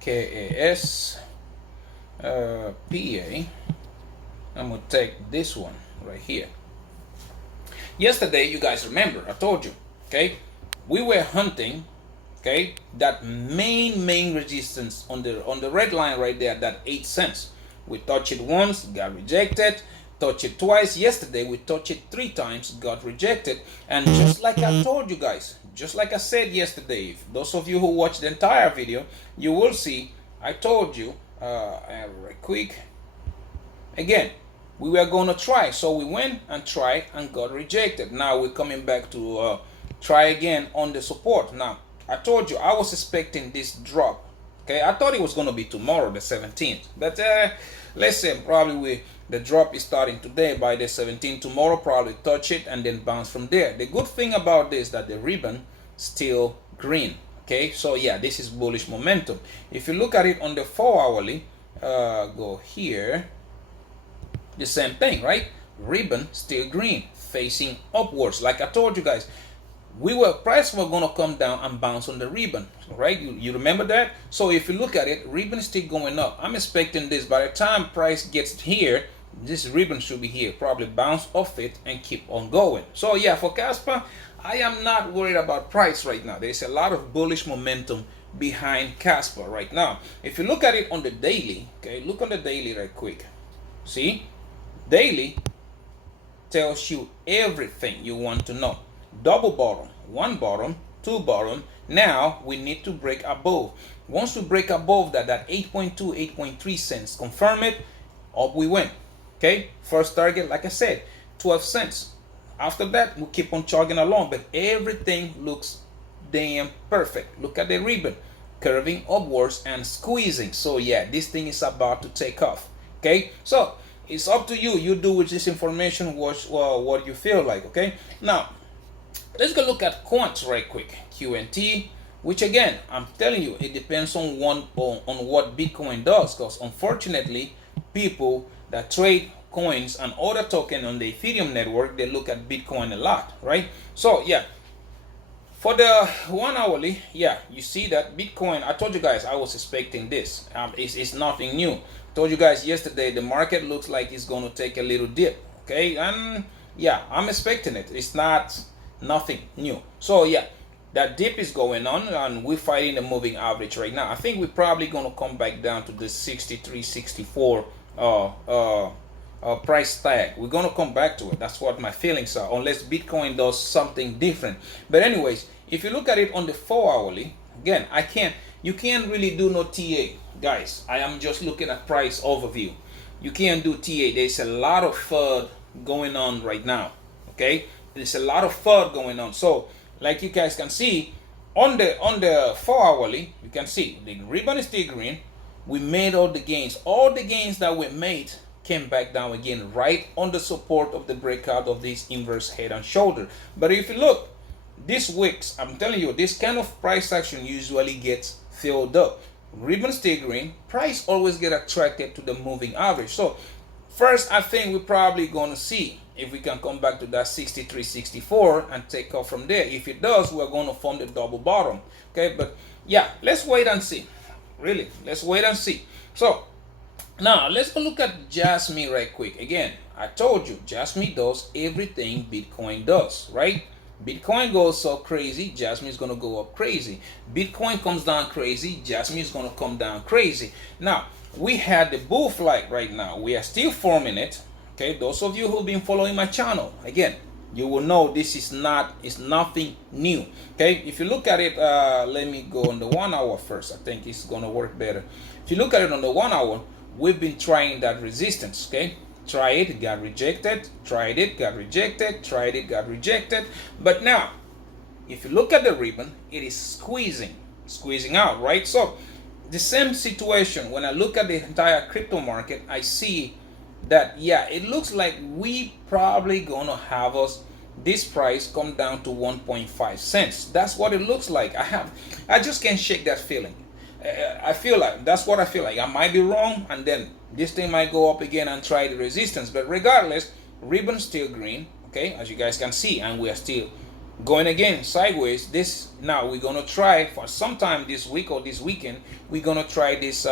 KASPA. I'm gonna take this one right here. Yesterday, you guys remember, I told you, okay, we were hunting, okay, that main resistance on the red line right there, that 8 cents. We touched it once, got rejected. Touch it twice. Yesterday we touched it 3 times, got rejected. And just like I told you guys, just like I said yesterday, if those of you who watched the entire video, you will see I told you right quick again, we were going to try. So we went and tried and got rejected. Now we're coming back to try again on the support. Now I told you I was expecting this drop. Okay, I thought it was going to be tomorrow, the 17th, but let's say probably the drop is starting today. By the 17th, tomorrow probably touch it and then bounce from there. The good thing about this that the ribbon still green. Okay, so yeah, this is bullish momentum. If you look at it on the 4 hourly, go here, the same thing, right? Ribbon still green, facing upwards. Like I told you guys, price were gonna come down and bounce on the ribbon, right? You remember that? So if you look at it, ribbon is still going up. I'm expecting this by the time price gets here, this ribbon should be here, probably bounce off it and keep on going. So yeah, for Casper, I am not worried about price right now. There's a lot of bullish momentum behind Casper right now. If you look at it on the daily, okay, look on the daily right quick. See, daily tells you everything you want to know. Double bottom, 1 bottom, 2 bottom. Now we need to break above. Once we break above that 8.2, 8.3 cents, confirm it, up we went. Okay, first target, like I said, 12 cents. After that, we keep on chugging along, but everything looks damn perfect. Look at the ribbon, curving upwards and squeezing. So yeah, this thing is about to take off. Okay, so it's up to you. You do with this information what you feel like. Okay, now let's go look at Quant right quick, QNT, which again, I'm telling you, it depends on what Bitcoin does, because unfortunately, people that trade coins and other token on the Ethereum network, they look at Bitcoin a lot, right? So yeah, for the 1 hourly, yeah, you see that Bitcoin, I told you guys I was expecting this. It's nothing new. I told you guys yesterday the market looks like it's going to take a little dip, okay? And yeah, I'm expecting it. It's nothing new. So yeah, that dip is going on and we're fighting the moving average right now. I think we're probably going to come back down to the 63, 64 price tag. We're going to come back to it. That's what my feelings are, unless Bitcoin does something different. But anyways, if you look at it on the 4 hourly, again, you can't really do no TA, guys. I am just looking at price overview. You can't do TA. There's a lot of FUD going on right now, okay? There's a lot of FUD going on. So like you guys can see on the 4 hourly, you can see the ribbon is still green. We made all the gains. All the gains that we made came back down again right on the support of the breakout of this inverse head and shoulder. But if you look, These wicks, I'm telling you, this kind of price action usually gets filled up. Ribbon stay green, price always get attracted to the moving average. So first, I think we're probably going to see if we can come back to that 63, 64 and take off from there. If it does, we're going to form the double bottom. Okay, but yeah, let's wait and see. Really, let's wait and see. So now let's go look at Jasmine right quick. Again, I told you Jasmine does everything Bitcoin does, right? Bitcoin goes so crazy, Jasmine is going to go up crazy. Bitcoin comes down crazy, Jasmine is going to come down crazy. Now, we had the bull flag right now. We are still forming it. Okay, those of you who've been following my channel, again, you will know this is nothing new. Okay, if you look at it, let me go on the 1 hour first. I think it's going to work better. If you look at it on the 1 hour, we've been trying that resistance. Okay, try it, got rejected, tried it, got rejected, tried it, got rejected. But now, if you look at the ribbon, it is squeezing out, right? So the same situation, when I look at the entire crypto market, I see that, yeah, it looks like we probably gonna have this price come down to 1.5 cents. That's what it looks like. I just can't shake that feeling. I feel like that's what I feel like. I might be wrong, and then this thing might go up again and try the resistance. But regardless, ribbon still green, okay, as you guys can see, and we are still going again sideways. This now we're gonna try for sometime this week or this weekend. We're gonna try this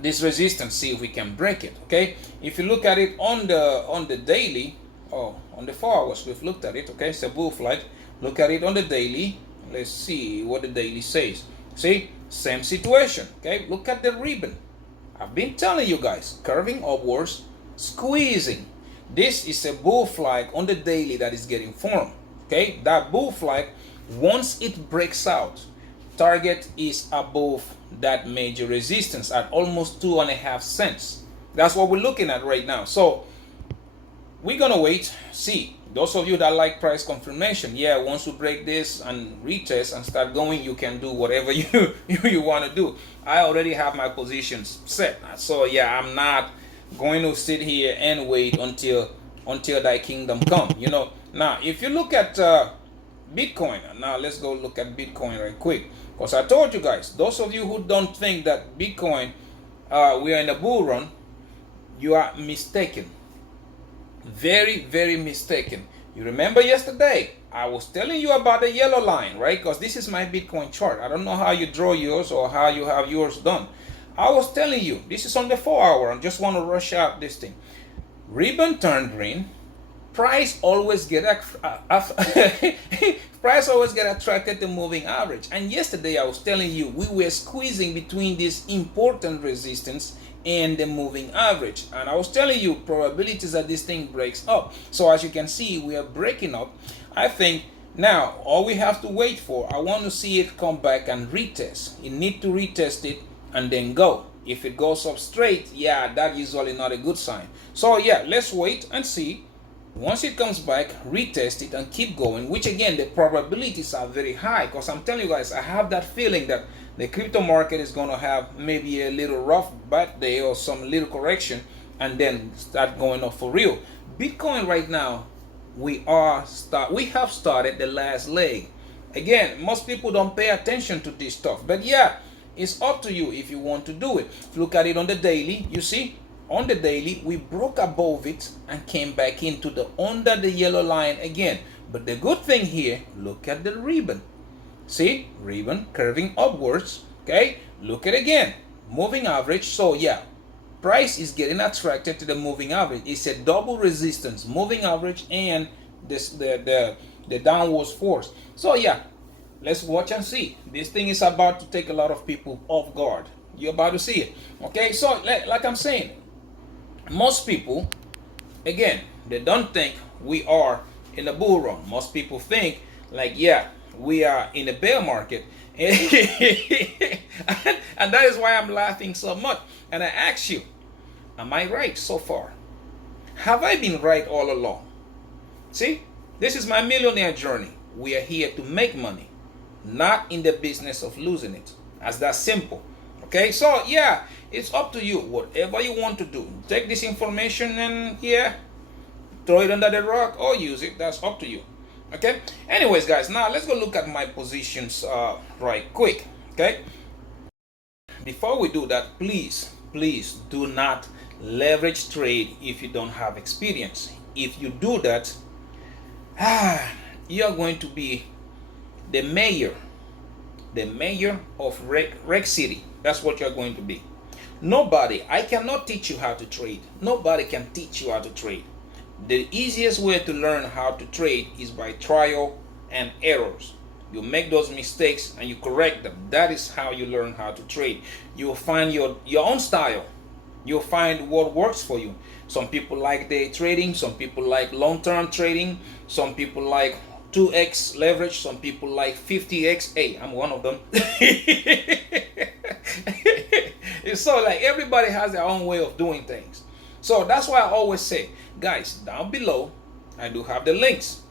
this resistance, see if we can break it. Okay, if you look at it on the daily, or on the 4 hours, we've looked at it. Okay, it's a bull flag. Look at it on the daily. Let's see what the daily says. See, same situation. Okay, look at the ribbon. I've been telling you guys, curving upwards, squeezing. This is a bull flag on the daily that is getting formed. Okay, that bull flag, once it breaks out, target is above that major resistance at almost 2.5 cents. That's what we're looking at right now. So we're gonna wait, see. Those of you that like price confirmation, yeah, once you break this and retest and start going, you can do whatever you want to do. I already have my positions set, so yeah, I'm not going to sit here and wait until thy kingdom come. You know. Now, if you look at Bitcoin, now let's go look at Bitcoin right quick, because I told you guys, those of you who don't think that Bitcoin, we are in a bull run, you are mistaken. Very, very mistaken. You remember yesterday I was telling you about the yellow line, right? Because this is my Bitcoin chart. I don't know how you draw yours or how you have yours done. I was telling you, this is on the 4 hour. I just want to rush out this thing. Ribbon turned green. Price always get price always get attracted to moving average. And yesterday I was telling you we were squeezing between this important resistance and the moving average, and I was telling you probabilities that this thing breaks up. So as you can see, we are breaking up. I think now all we have to wait for, I want to see it come back and retest. You need to retest it and then go. If it goes up straight, yeah, that's usually not a good sign. So yeah, let's wait and see. Once it comes back, retest it and keep going, which again, the probabilities are very high, because I'm telling you guys, I have that feeling that the crypto market is going to have maybe a little rough bad day or some little correction and then start going up for real. Bitcoin right now, we have started the last leg. Again, most people don't pay attention to this stuff, but yeah, it's up to you if you want to do it. Look at it on the daily, you see? On the daily, we broke above it and came back into under the yellow line again. But the good thing here, look at the ribbon. See, ribbon curving upwards. Okay, look at it again, moving average. So yeah, price is getting attracted to the moving average. It's a double resistance, moving average and the downwards force. So yeah, let's watch and see. This thing is about to take a lot of people off guard. You're about to see it. Okay, so like I'm saying, most people, again, they don't think we are in a bull run. Most people think like, yeah, we are in a bear market. And that is why I'm laughing so much. And I ask you, am I right so far? Have I been right all along? See, this is my millionaire journey. We are here to make money, not in the business of losing it. As that simple. Okay, so yeah, it's up to you. Whatever you want to do, take this information and yeah, throw it under the rug or use it. That's up to you. Okay. Anyways, guys, now let's go look at my positions right quick. Okay. Before we do that, please do not leverage trade if you don't have experience. If you do that, you are going to be the mayor of Rec City. That's what you're going to be. I cannot teach you how to trade. Nobody can teach you how to trade. The easiest way to learn how to trade is by trial and errors. You make those mistakes and you correct them. That is how you learn how to trade. You'll find your own style. You'll find what works for you. Some people like day trading, some people like long-term trading, some people like 2x leverage, some people like 50x. Hey, I'm one of them. So like everybody has their own way of doing things. So that's why I always say, guys, down below I do have the links.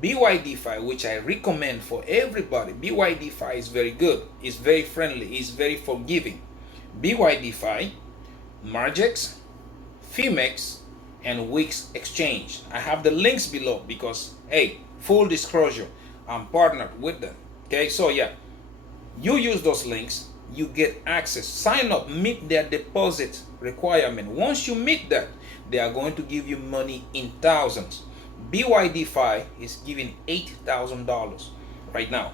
Bydfi, which I recommend for everybody. Bydfi is very good. It's very friendly. It's very forgiving. Bydfi, Margex, Phemex, and Wix Exchange. I have the links below because, hey, full disclosure, I'm partnered with them. Okay, so yeah, you use those links, you get access. Sign up, meet their deposit requirement. Once you meet that, they are going to give you money in thousands. Bydfi is giving $8,000 right now,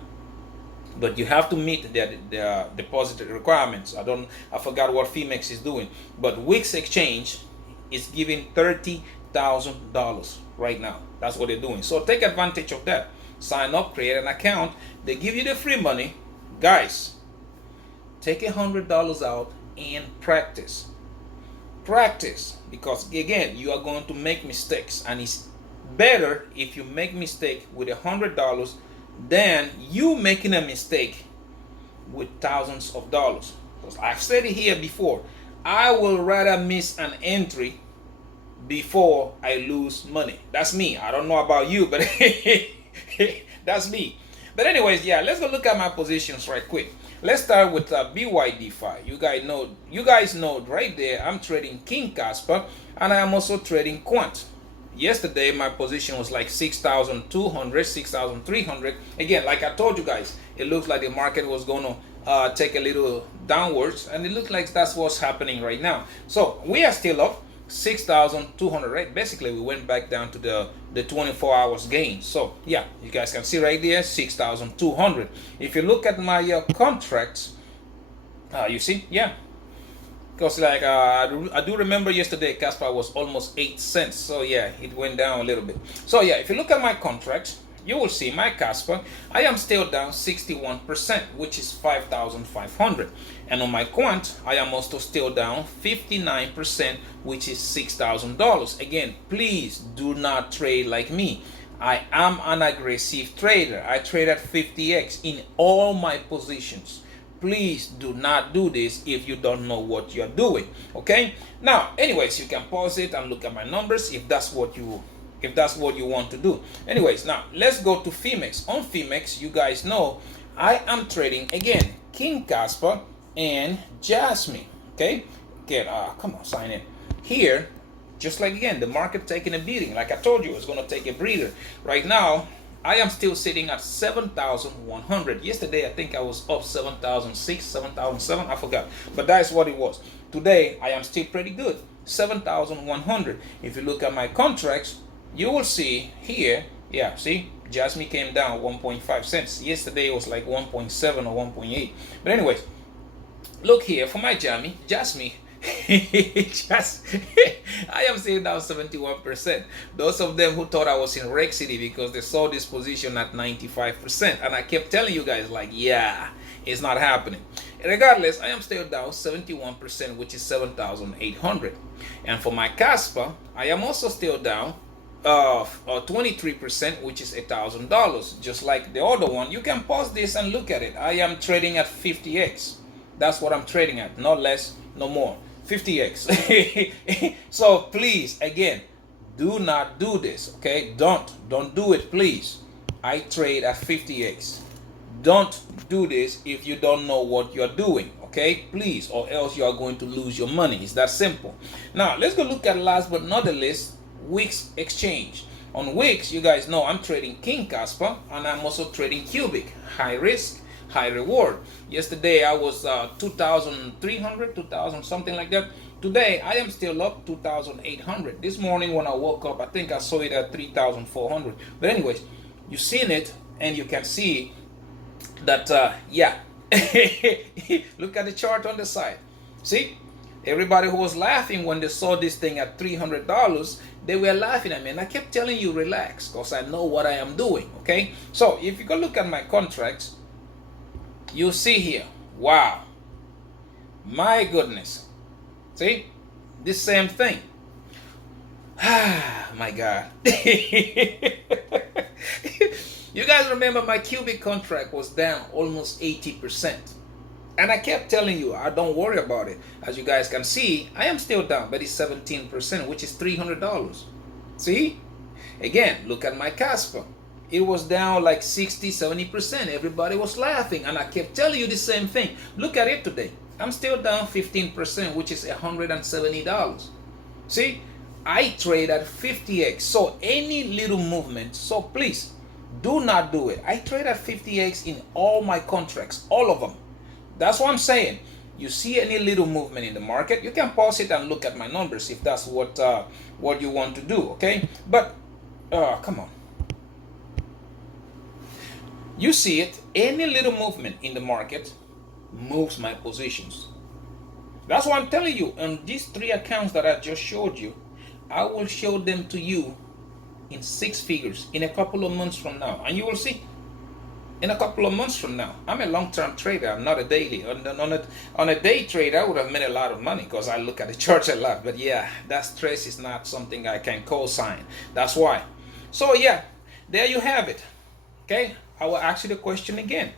but you have to meet their deposit requirements. I forgot what Phemex is doing, but Wix Exchange is giving $30,000 right now. That's what they're doing. So take advantage of that. Sign up, create an account. They give you the free money. Guys, take $100 out and practice. Practice, because again, you are going to make mistakes, and it's better if you make mistake with $100 than you making a mistake with thousands of dollars. Because I've said it here before, I will rather miss an entry before I lose money. That's me. I don't know about you, but that's me. But anyways, yeah, let's go look at my positions right quick. Let's start with Bydfi. You guys know right there, I'm trading King Casper, and I am also trading Quant. Yesterday, my position was like 6,200, 6,300. Again, like I told you guys, it looks like the market was going to take a little downwards, and it looks like that's what's happening right now. So we are still up 6,200, right? Basically, we went back down to the 24 hours gain. So yeah, you guys can see right there, 6,200. If you look at my contracts, you see, yeah. Because like I do remember yesterday Casper was almost 8 cents. So yeah, it went down a little bit. So yeah, if you look at my contracts, you will see my Casper, I am still down 61%, which is 5,500. And on my Quant, I am also still down 59%, which is $6,000. Again, please do not trade like me. I am an aggressive trader. I trade at 50x in all my positions. Please do not do this if you don't know what you're doing. Okay, now anyways, you can pause it and look at my numbers if that's what you want to do. Anyways, now let's go to Phemex. On Phemex, you guys know I am trading again King Casper and Jasmine. Okay, come on, sign in here. Just like again, the market taking a beating. Like I told you, it's going to take a breather. Right now, I am still sitting at 7,100. Yesterday, I think I was up 7,006, 7,007. I forgot, but that's what it was. Today, I am still pretty good, 7,100. If you look at my contracts, you will see here, yeah, see, Jasmine came down 1.5 cents. Yesterday, it was like 1.7 or 1.8. But anyways, look here for my Jasmine. I am saying down 71%. Those of them who thought I was in Rec City because they saw this position at 95%, and I kept telling you guys like, yeah, it's not happening. Regardless, I am still down 71%, which is 7,800. And for my Caspa, I am also still down 23%, which is $1,000. Just like the other one, you can pause this and look at it. I am trading at 50x. That's what I'm trading at, no less, no more. 50x. So please, again, do not do this. Okay, don't do it, please. I trade at 50x. Don't do this if you don't know what you're doing. Okay, please, or else you are going to lose your money. It's that simple. Now let's go look at last but not the least, Wix Exchange. On weeks, you guys know I'm trading King Casper, and I'm also trading Qubic. High risk, high reward. Yesterday I was 2,300, 2,000, something like that. Today I am still up 2,800. This morning when I woke up, I think I saw it at 3,400. But anyways, you've seen it, and you can see that yeah. Look at the chart on the side. See, everybody who was laughing when they saw this thing at $300, they were laughing at me, and I kept telling you relax, because I know what I am doing. Okay, so if you go look at my contracts, you see here, wow, my goodness, see this same thing. Ah, my God. You guys remember my Qubic contract was down almost 80%. And I kept telling you, don't worry about it. As you guys can see, I am still down, but it's 17%, which is $300. See? Again, look at my Casper. It was down like 60, 70%. Everybody was laughing, and I kept telling you the same thing. Look at it today. I'm still down 15%, which is $170. See? I trade at 50x. So any little movement, so please, do not do it. I trade at 50x in all my contracts, all of them. That's what I'm saying. You see any little movement in the market, you can pause it and look at my numbers if that's what you want to do, okay? But come on. You see it, any little movement in the market moves my positions. That's what I'm telling you. On these 3 accounts that I just showed you, I will show them to you in 6 figures in a couple of months from now, and you will see. In a couple of months from now, I'm a long-term trader. I'm not a daily. On a day trade, I would have made a lot of money because I look at the charts a lot. But yeah, that stress is not something I can co-sign. That's why. So yeah, there you have it. Okay, I will ask you the question again.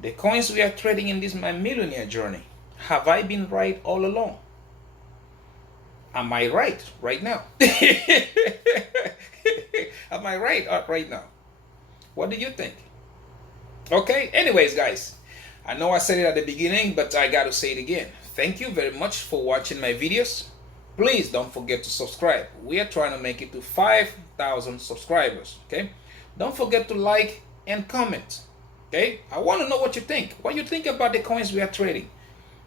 The coins we are trading in this my millionaire journey, have I been right all along? Am I right now? Am I right now? What do you think? Okay, anyways, guys, I know I said it at the beginning, but I got to say it again. Thank you very much for watching my videos. Please don't forget to subscribe. We are trying to make it to 5,000 subscribers. Okay, don't forget to like and comment. Okay, I want to know what you think. What you think about the coins we are trading.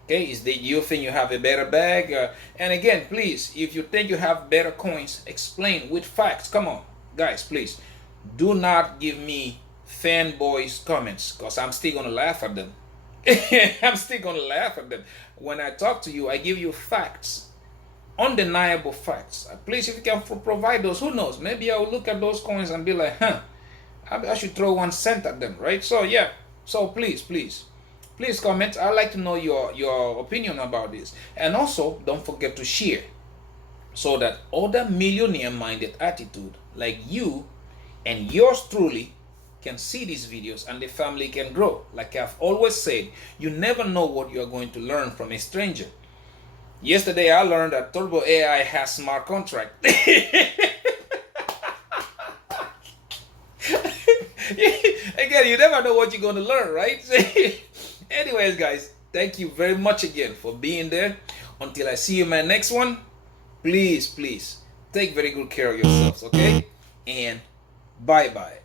Okay, you think you have a better bag? And again, please, if you think you have better coins, explain with facts. Come on, guys, please. Do not give me fanboys comments, because I'm still going to laugh at them. I'm still going to laugh at them. When I talk to you, I give you facts. Undeniable facts. Please, if you can provide those, who knows? Maybe I will look at those coins and be like, I should throw 1 cent at them, right? So yeah, so please comment. I'd like to know your opinion about this. And also, don't forget to share so that other millionaire-minded attitude like you and yours truly can see these videos and the family can grow. Like I've always said, you never know what you're going to learn from a stranger. Yesterday, I learned that Turbo AI has smart contract. Again, you never know what you're going to learn, right? Anyways, guys, thank you very much again for being there. Until I see you in my next one, please take very good care of yourselves, okay? And bye-bye.